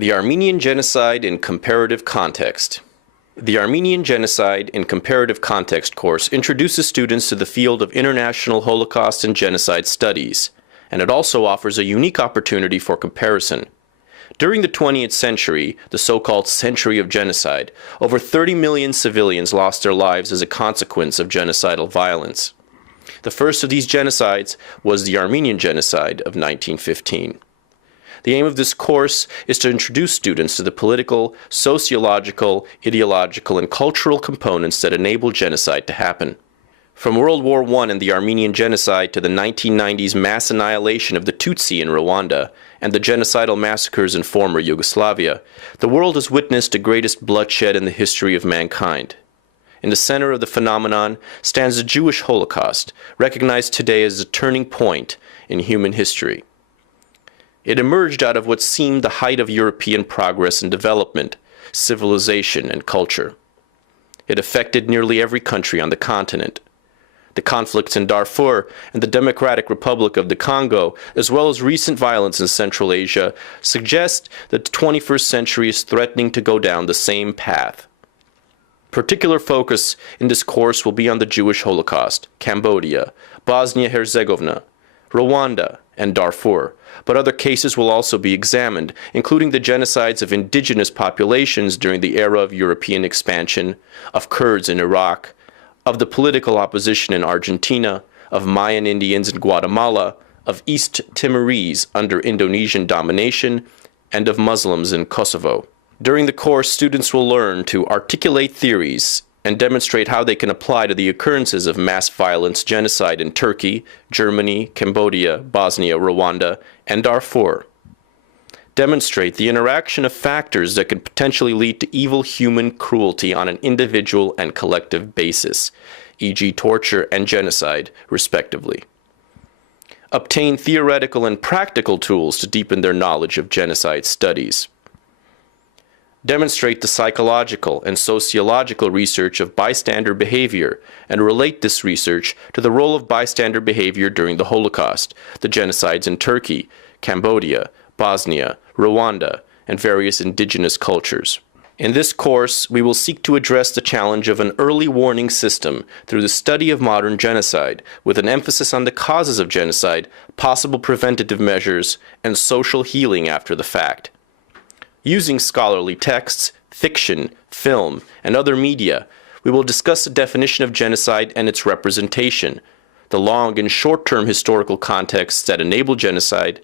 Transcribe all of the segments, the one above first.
The Armenian Genocide in Comparative Context. The Armenian Genocide in Comparative Context course introduces students to the field of international Holocaust and genocide studies, and it also offers a unique opportunity for comparison. During the 20th century, the so-called century of genocide, over 30 million civilians lost their lives as a consequence of genocidal violence. The first of these genocides was the Armenian Genocide of 1915. The aim of this course is to introduce students to the political, sociological, ideological, and cultural components that enable genocide to happen. From World War I and the Armenian Genocide to the 1990s mass annihilation of the Tutsi in Rwanda and the genocidal massacres in former Yugoslavia, the world has witnessed the greatest bloodshed in the history of mankind. In the center of the phenomenon stands the Jewish Holocaust, recognized today as a turning point in human history. It emerged out of what seemed the height of European progress and development, civilization, and culture. It affected nearly every country on the continent. The conflicts in Darfur and the Democratic Republic of the Congo, as well as recent violence in Central Asia, suggest that the 21st century is threatening to go down the same path. Particular focus in this course will be on the Jewish Holocaust, Cambodia, Bosnia-Herzegovina, Rwanda, and Darfur, but other cases will also be examined, including the genocides of indigenous populations during the era of European expansion, of Kurds in Iraq, of the political opposition in Argentina, of Mayan Indians in Guatemala, of East Timorese under Indonesian domination, and of Muslims in Kosovo. During the course, students will learn to articulate theories and demonstrate how they can apply to the occurrences of mass violence genocide in Turkey, Germany, Cambodia, Bosnia, Rwanda, and Darfur. Demonstrate the interaction of factors that could potentially lead to evil human cruelty on an individual and collective basis, e.g. torture and genocide, respectively. Obtain theoretical and practical tools to deepen their knowledge of genocide studies. Demonstrate the psychological and sociological research of bystander behavior and relate this research to the role of bystander behavior during the Holocaust, the genocides in Turkey, Cambodia, Bosnia, Rwanda, and various indigenous cultures. In this course, we will seek to address the challenge of an early warning system through the study of modern genocide, with an emphasis on the causes of genocide, possible preventative measures, and social healing after the fact. Using scholarly texts, fiction, film, and other media, we will discuss the definition of genocide and its representation, the long and short-term historical contexts that enable genocide,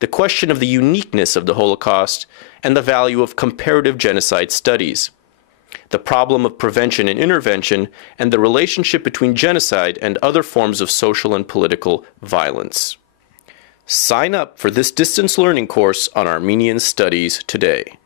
the question of the uniqueness of the Holocaust, and the value of comparative genocide studies, the problem of prevention and intervention, and the relationship between genocide and other forms of social and political violence. Sign up for this distance learning course on Armenian Studies today.